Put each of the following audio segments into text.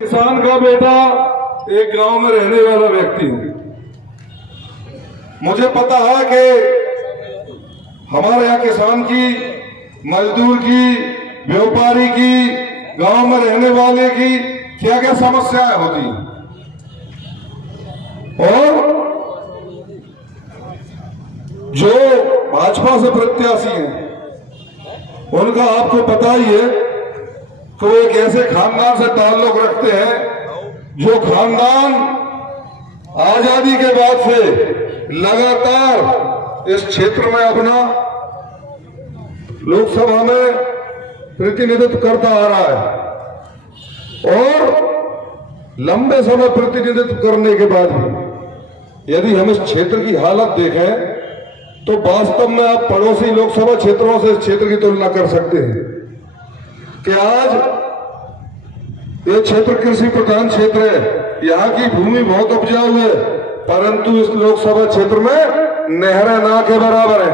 किसान का बेटा एक गांव में रहने वाला व्यक्ति हूं। मुझे पता है कि हमारे यहाँ किसान की, मजदूर की, व्यापारी की, गांव में रहने वाले की क्या क्या समस्याएं होती हैं और जो भाजपा से प्रत्याशी हैं उनका आपको पता ही है कि वो एक ऐसे खानदान से ताल्लुक रखते हैं जो खानदान आजादी के बाद से लगातार इस क्षेत्र में अपना लोकसभा में प्रतिनिधित्व करता आ रहा है और लंबे समय प्रतिनिधित्व करने के बाद भी यदि हम इस क्षेत्र की हालत देखें तो वास्तव में आप पड़ोसी लोकसभा क्षेत्रों से इस क्षेत्र की तुलना कर सकते हैं कि आज ये क्षेत्र कृषि प्रधान क्षेत्र है। यहाँ की भूमि बहुत उपजाऊ है, परंतु इस लोकसभा क्षेत्र में नहरें ना के बराबर है।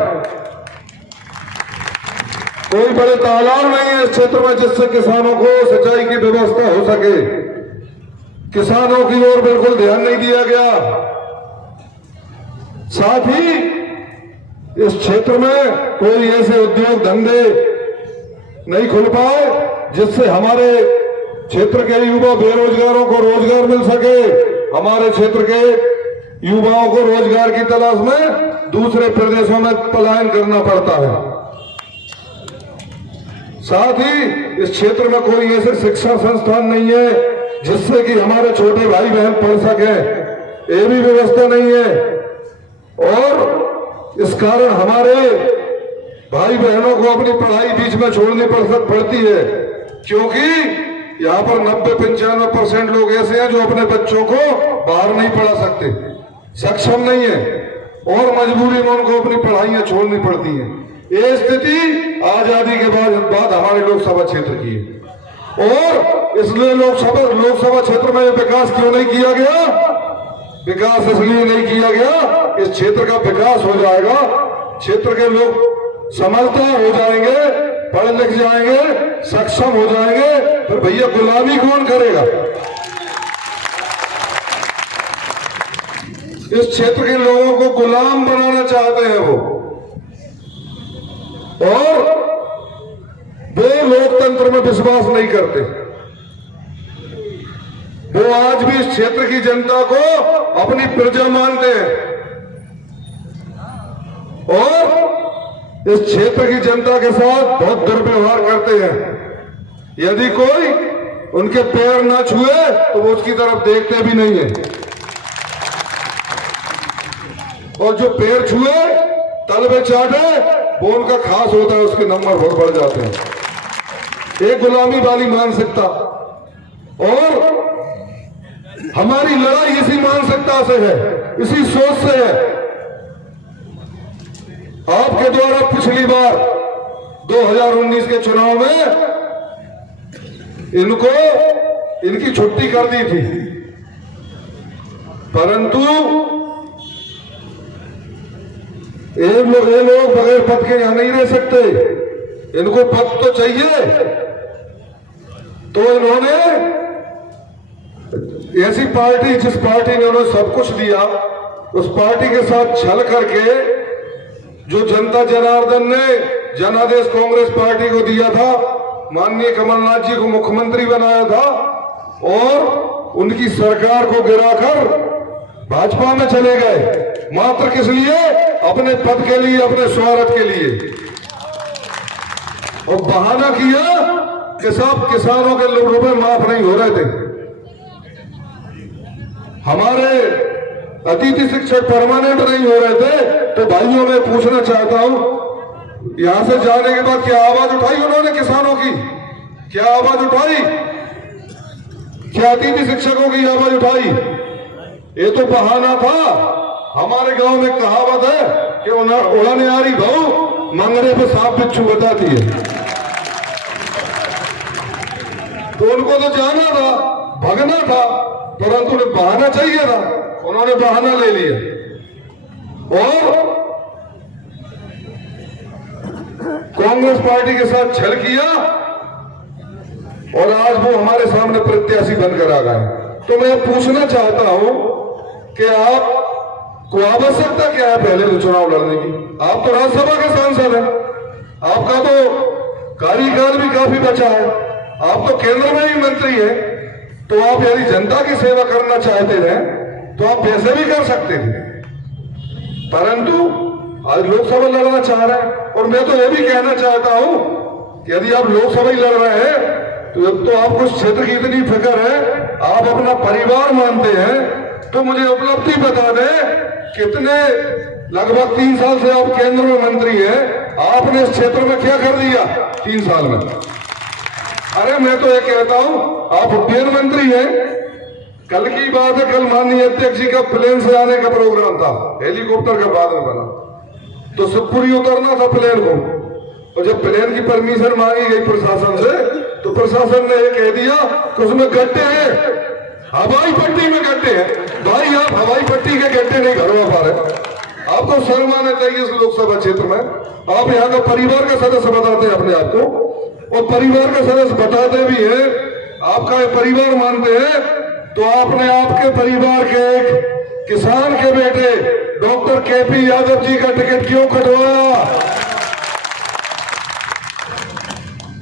कोई बड़े तालाब नहीं है इस क्षेत्र में जिससे किसानों को सिंचाई की व्यवस्था हो सके। किसानों की ओर बिल्कुल ध्यान नहीं दिया गया। साथ ही इस क्षेत्र में कोई ऐसे उद्योग धंधे नहीं खुल पाए जिससे हमारे क्षेत्र के युवा बेरोजगारों को रोजगार मिल सके। हमारे क्षेत्र के युवाओं को रोजगार की तलाश में दूसरे प्रदेशों में पलायन करना पड़ता है। साथ ही इस क्षेत्र में कोई ऐसे शिक्षा संस्थान नहीं है जिससे कि हमारे छोटे भाई बहन पढ़ सके, ये भी व्यवस्था नहीं है और इस कारण हमारे भाई बहनों को अपनी पढ़ाई बीच में छोड़नी पड़ती है, क्योंकि यहाँ पर 90-95% लोग ऐसे हैं जो अपने बच्चों को बाहर नहीं पढ़ा सकते, सक्षम नहीं है और मजबूरी में उनको अपनी पढ़ाइयां छोड़नी पड़ती हैं। ये स्थिति आजादी के बाद हमारे लोकसभा क्षेत्र की है और इसलिए लोकसभा क्षेत्र में विकास क्यों नहीं किया गया? विकास इसलिए नहीं किया गया, इस क्षेत्र का विकास हो जाएगा, क्षेत्र के लोग समझदार हो जाएंगे, पढ़ लिख जाएंगे, सक्षम हो जाएंगे, फिर भैया गुलामी कौन करेगा? इस क्षेत्र के लोगों को गुलाम बनाना चाहते हैं वो और वे लोकतंत्र में विश्वास नहीं करते। वो आज भी इस क्षेत्र की जनता को अपनी प्रजा मानते हैं और इस क्षेत्र की जनता के साथ बहुत दुर्व्यवहार करते हैं। यदि कोई उनके पैर ना छुए तो वो उसकी तरफ देखते भी नहीं है और जो पैर छुए तलबे चाटे वो उनका खास होता है, उसके नंबर बहुत बढ़ जाते हैं। एक गुलामी वाली मानसिकता और हमारी लड़ाई इसी मानसिकता से है, इसी सोच से है। आपके द्वारा पिछली बार 2019 के चुनाव में इनकी छुट्टी कर दी थी, परंतु ये लोग बगैर पद के यहां नहीं रह सकते, इनको पद तो चाहिए। तो इन्होंने ऐसी पार्टी, जिस पार्टी ने उन्हें सब कुछ दिया, उस पार्टी के साथ छल करके जो जनता जनार्दन ने जनादेश कांग्रेस पार्टी को दिया था, माननीय कमलनाथ जी को मुख्यमंत्री बनाया था और उनकी सरकार को गिराकर भाजपा में चले गए, मात्र किस लिए? अपने पद के लिए, अपने स्वार्थ के लिए। और बहाना किया कि सब किसानों के रुपए माफ नहीं हो रहे थे। हमारे अतिथि शिक्षक परमानेंट नहीं हो रहे थे, तो भाइयों मैं पूछना चाहता हूं, यहां से जाने के बाद क्या आवाज उठाई उन्होंने किसानों की? क्या आवाज उठाई? क्या अतिथि शिक्षकों की आवाज उठाई? ये तो बहाना था। हमारे गांव में कहावत है कि उड़ाने आ रही भाऊ मंगरे पे सांप बिच्छू बताती है। तो उनको तो जाना था, भगना था, परंतु उन्हें बहाना चाहिए था, उन्होंने बहाना ले लिया और कांग्रेस पार्टी के साथ छल किया और आज वो हमारे सामने प्रत्याशी बनकर आ गए। तो मैं पूछना चाहता हूं कि आपको आवश्यकता क्या है पहले तो चुनाव लड़ने की? आप तो राज्यसभा के सांसद हैं, आपका तो कार्यकाल भी काफी बचा है, आप तो केंद्र में भी मंत्री हैं, तो आप यदि जनता की सेवा करना चाहते हैं तो आप वैसे भी कर सकते थे, परंतु आज लोकसभा लड़ना चाह रहे हैं। और मैं तो यह भी कहना चाहता हूं कि यदि आप लोकसभा ही लड़ रहे हैं तो आपको क्षेत्र की इतनी फिक्र है, आप अपना परिवार मानते हैं, तो मुझे उपलब्धि बता दें कितने, लगभग 3 साल से आप केंद्र में मंत्री हैं, आपने इस क्षेत्र में क्या कर दिया 3 साल में? अरे मैं तो ये कहता हूं आप उड्डयन मंत्री हैं, कल की बात है, कल माननीय अध्यक्ष जी का प्लेन से आने का प्रोग्राम था, हेलीकॉप्टर का बाद में बना, तो शिवपुरी उतरना था प्लेन को, और जब प्लेन की परमिशन मांगी गई प्रशासन से तो प्रशासन ने ये कह दिया कि उसमें गड्ढे हैं, हवाई पट्टी में गड्ढे हैं। भाई आप हवाई पट्टी के गड्ढे नहीं भरवा पा रहे, आपको शर्म आना चाहिए इस लोकसभा क्षेत्र में। आप यहाँ का परिवार का सदस्य बताते हैं अपने आप को, और परिवार का सदस्य बताते भी है, आपका ये परिवार मानते हैं, तो आपने आपके परिवार के एक किसान के बेटे डॉक्टर केपी यादव जी का टिकट क्यों कटवाया?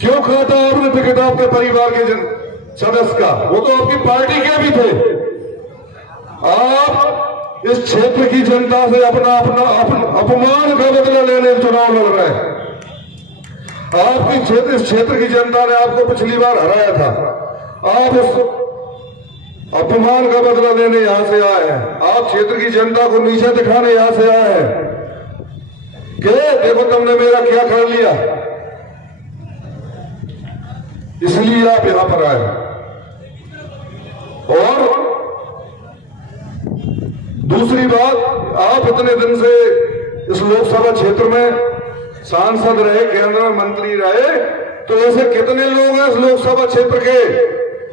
क्यों खाता आपने टिकट आपके परिवार के सदस्य का? वो तो आपकी पार्टी के भी थे। आप इस क्षेत्र की जनता से अपना अपमान का बदला लेने चुनाव लड़ रहे हैं। आपकी इस क्षेत्र की जनता ने आपको पिछली बार हराया था, आप उस अपमान का बदला लेने यहां से आए हैं। आप क्षेत्र की जनता को नीचे दिखाने यहां से आए हैं कि देखो तुमने मेरा क्या कर लिया, इसलिए आप यहां पर आए। और दूसरी बात, आप इतने दिन से इस लोकसभा क्षेत्र में सांसद रहे, केंद्र में मंत्री रहे, तो ऐसे कितने लोग हैं इस लोकसभा क्षेत्र के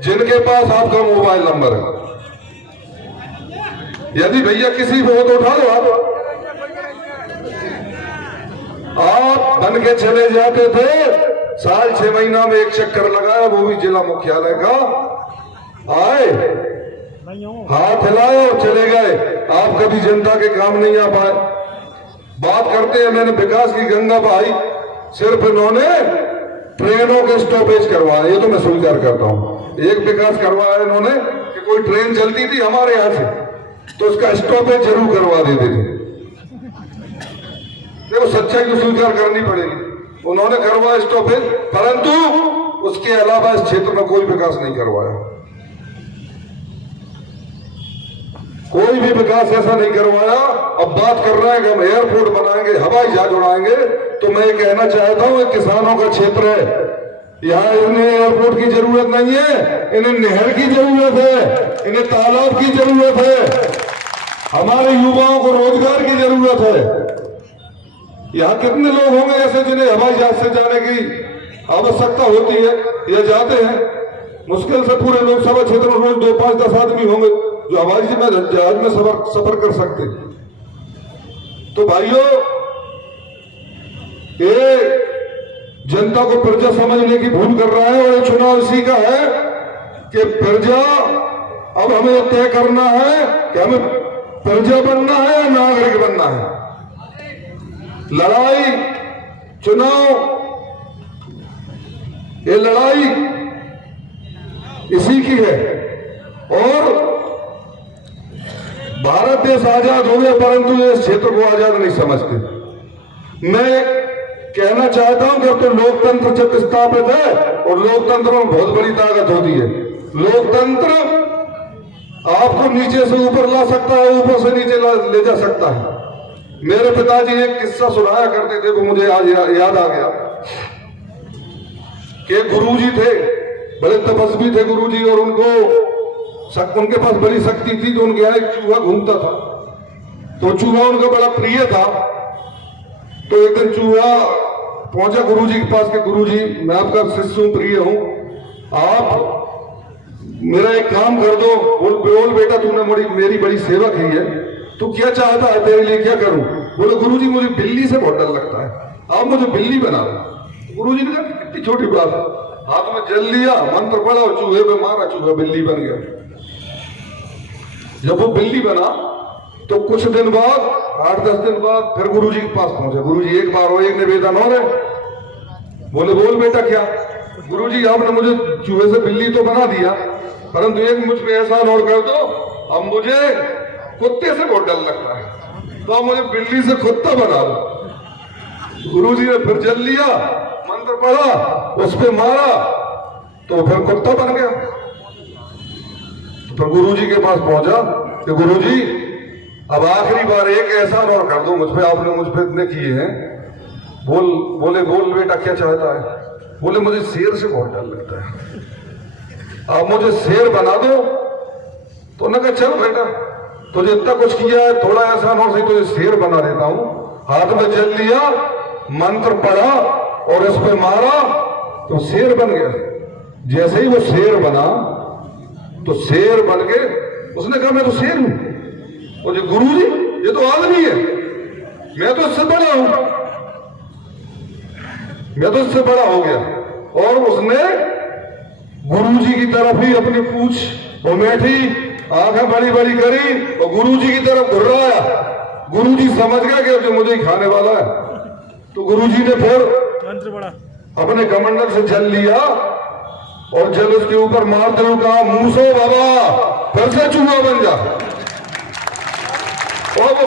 जिनके पास आपका मोबाइल नंबर है? यदि भैया किसी को हो तो उठा लो। आप बन के चले जाते थे, साल 6 महीना में एक चक्कर लगाया, वो भी जिला मुख्यालय का, आए हाथ हिलाए और चले गए। आप कभी जनता के काम नहीं आ पाए। बात करते हैं मैंने विकास की गंगा बहाई, सिर्फ इन्होंने ट्रेनों के स्टॉपेज करवाए, ये तो मैं स्वीकार करता हूं। एक विकास करवाया इन्होंने कि कोई ट्रेन चलती थी हमारे यहां से तो उसका स्टॉपेज जरूर करवा देते थे। देखो सच्चाई को स्वीकार करनी पड़ेगी, उन्होंने करवाया स्टॉपेज, परंतु उसके अलावा इस क्षेत्र में कोई विकास नहीं करवाया, कोई भी विकास ऐसा नहीं करवाया। अब बात कर रहे हैं कि हम एयरपोर्ट बनाएंगे, हवाई जहाज उड़ाएंगे, तो मैं ये कहना चाहता हूं किसानों का क्षेत्र है, यहाँ इन्हें एयरपोर्ट की जरूरत नहीं है, इन्हें नहर की जरूरत है, इन्हें तालाब की जरूरत है, हमारे युवाओं को रोजगार की जरूरत है। यहाँ कितने लोग होंगे ऐसे जिन्हें हवाई जहाज से जाने की आवश्यकता होती है या जाते हैं? मुश्किल से पूरे लोकसभा क्षेत्र में रोज 2, 5, 10 आदमी होंगे जो हवाई जहाज में सफर कर सकते। तो भाइयों, ये जनता को प्रजा समझने की भूल कर रहा है, और ये चुनाव इसी का है कि प्रजा, अब हमें यह तय करना है कि हमें प्रजा बनना है या नागरिक बनना है। लड़ाई, चुनाव, ये लड़ाई इसी की है। और भारत देश आजाद हो गया, परंतु ये इस क्षेत्र को आजाद नहीं समझते। मैं कहना चाहता हूं कि तो लोकतंत्र जब स्थापित है, और लोकतंत्र में बहुत बड़ी ताकत होती है। लोकतंत्र आपको नीचे से ऊपर ला सकता है, ऊपर से नीचे ले जा सकता है। मेरे पिताजी एक किस्सा सुनाया करते थे, वो मुझे आज याद आ गया कि गुरुजी थे, बड़े तपस्वी थे गुरुजी, और उनके पास बड़ी शक्ति थी। तो उनके यहाँ एक चूहा घूमता था, तो चूहा उनका बड़ा प्रिय था। तो एक दिन चूहा पहुंचा गुरुजी के पास कि गुरुजी, मैं आपका शिष्य हूं, प्रिय हूं, आप मेरा एक काम कर दो। बोल बेटा, तूने मेरी बड़ी सेवा की है, तू क्या चाहता है, तेरे लिए क्या करूं? बोले गुरुजी, मुझे बिल्ली से बहुत डर लगता है, आप मुझे बिल्ली बना दो। गुरुजी ने कहा कितनी छोटी बात, हाथ में जल लिया, मंत्र पढ़ा और चूहे पे मारा, चूहा बिल्ली बन गया। जब वो बिल्ली बना तो कुछ दिन बाद, 8-10 दिन बाद फिर गुरुजी के पास पहुंचे। गुरुजी एक बार और एक निवेदन और है। बोले बोल बेटा क्या? गुरुजी आपने मुझे चूहे से बिल्ली तो बना दिया, परंतु एक मुझ पे एहसान और कर दो, अब मुझे कुत्ते से बहुत डर लगता है, तो अब मुझे बिल्ली से कुत्ता बना दो। गुरुजी ने फिर जल लिया, मंत्र पढ़ा, उस पे मारा तो फिर कुत्ता बन गया। तो गुरुजी के पास पहुंचा कि गुरुजी अब आखिरी बार एक एहसान और कर दो मुझ पे, आपने मुझ पे इतने किए हैं। बोले बोल बेटा क्या चाहता है? बोले मुझे शेर से बहुत डर लगता है, अब मुझे शेर बना दो। तो उन्होंने कहा चल बेटा, तुझे इतना कुछ किया है, थोड़ा एहसान और सही, तुझे शेर बना देता हूं। हाथ में जल लिया, मंत्र पढ़ा और इस पे मारा तो शेर बन गया। जैसे ही वो शेर बना तो शेर बन के उसने कहा मैं तो शेर हूं। और गुरुजी ये तो आदमी है, मैं तो इससे बड़ा हूं, मैं तो इससे बड़ा हो गया। और उसने गुरुजी की तरफ ही अपनी पूंछ उमेठी, आंखें बड़ी बड़ी करी और गुरुजी की तरफ घुर्राया। गुरुजी समझ गया कि जो मुझे ही खाने वाला है। तो गुरुजी ने फिर अपने कमंडल से जल लिया और जल उसके ऊपर मारते हुए कहा मूसो बाबा फिर से चूहा बन जा। और